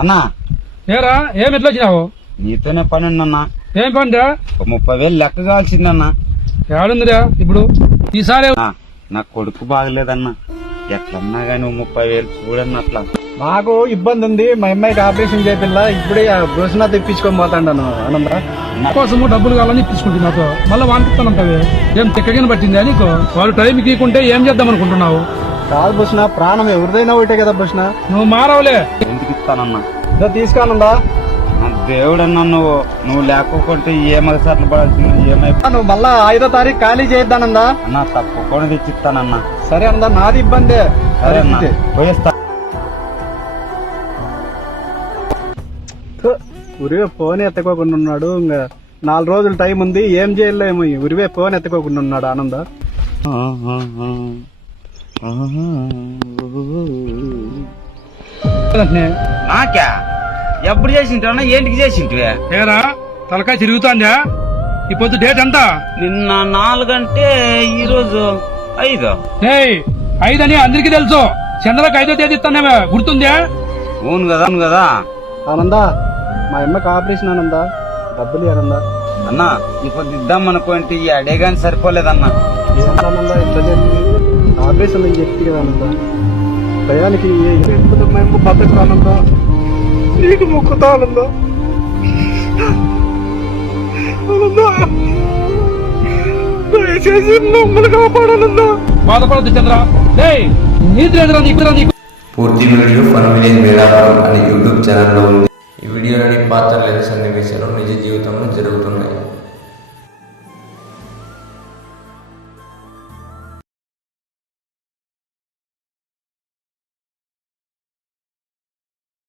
అన్నా ఏరా ఏం ఎట్లా వచ్చినావు? నీతోనే పని ఉందన్నా. ఏం పంట? 30,000 లెక్క కావాల్సిందన్నా. ఏడుందిరా ఇప్పుడు? ఈసారి నా కొడుకు బాగలేదన్నా. ఎట్లన్నా గానీ 30,000 చూడన్నా. అట్లా నాకు ఇబ్బంది ఉంది, మా అమ్మాయికి ఆపరేషన్ చేపిల్లా. ఇప్పుడే భూషణ తెప్పించుకొని పోతాండాను. ఆనంద కోసము డబ్బులు కావాలని తీసుకుంటుంది నాతో. మళ్ళీ వానిపిస్తానంటావే ఏం తిక్కగిన పట్టిందా నీకు? వాళ్ళు టైంకి ఇకుంటే ఏం చేద్దాం అనుకుంటున్నావు? కాదు భూషణ, ప్రాణం ఎవరిదైనా ఒకటే కదా భూషణ. నువ్వు మారవలే. ఎందుకు ఇస్తానన్నా? తీసుకోనుందా? దేవుడన్నా నువ్వు లేకపోతే ఏమగసార్లు పడాల్సింది. నువ్వు మళ్ళా 5వ తారీఖు ఖాళీ చేద్దానందా? అన్నా తప్పకుండా తెచ్చిస్తానన్నా. సరే అన్నా, నాది ఇబ్బందే. సరే అన్నా, పోయేస్తా. ఉరివే ఫోన్ ఎత్తుకోకుండా ఉన్నాడు. ఇంకా 4 రోజులు టైం ఉంది, ఏం చేయలేము. ఉరివే ఫోన్ ఎత్తుకోకుండా ఉన్నాడు ఆనంద. నాకా ఎప్పుడు చేసింటా? ఏంటికి చేసింటివే? ఏరా తలకాయ తిరుగుతాందా? ఈ పొద్దు డేట్ ఎంత? నిన్న 4 అంటే ఈ రోజు 5. 5 అని అందరికీ తెలుసు. చంద్రకి 5వ తేదీ ఇస్తానేమే, గుర్తుందా? అవును కదా. ఆనందా, మా అమ్మకి ఆపరేషన్ ఆనందా, డబ్బులు ఆనందా. అన్నా ఇప్పుడు ఇద్దాం అనుకోండి, ఈ అడే గాని సరిపోలేదన్నా. ఏంటన్నా ఇట్లా జరిగింది? ఆపరేషన్ అని చెప్తే కదా ఆనందా. భయానికి మా అమ్మ బతకు ఆనందా. నీకు మొక్కుతా ఆనందా. దయచేసి మమ్మల్ని కాపాడానందా. బాధపడద్దు చంద్ర. నీకు పూర్తి వీడియో ఫన్ విలేజ్ వేళాపురం అనే యూట్యూబ్ ఛానల్లో ఉంది. ఈ వీడియోలోని పాత్రలు సన్నివేశాలు నిజ జీవితంలో జరుగుతున్నాయి.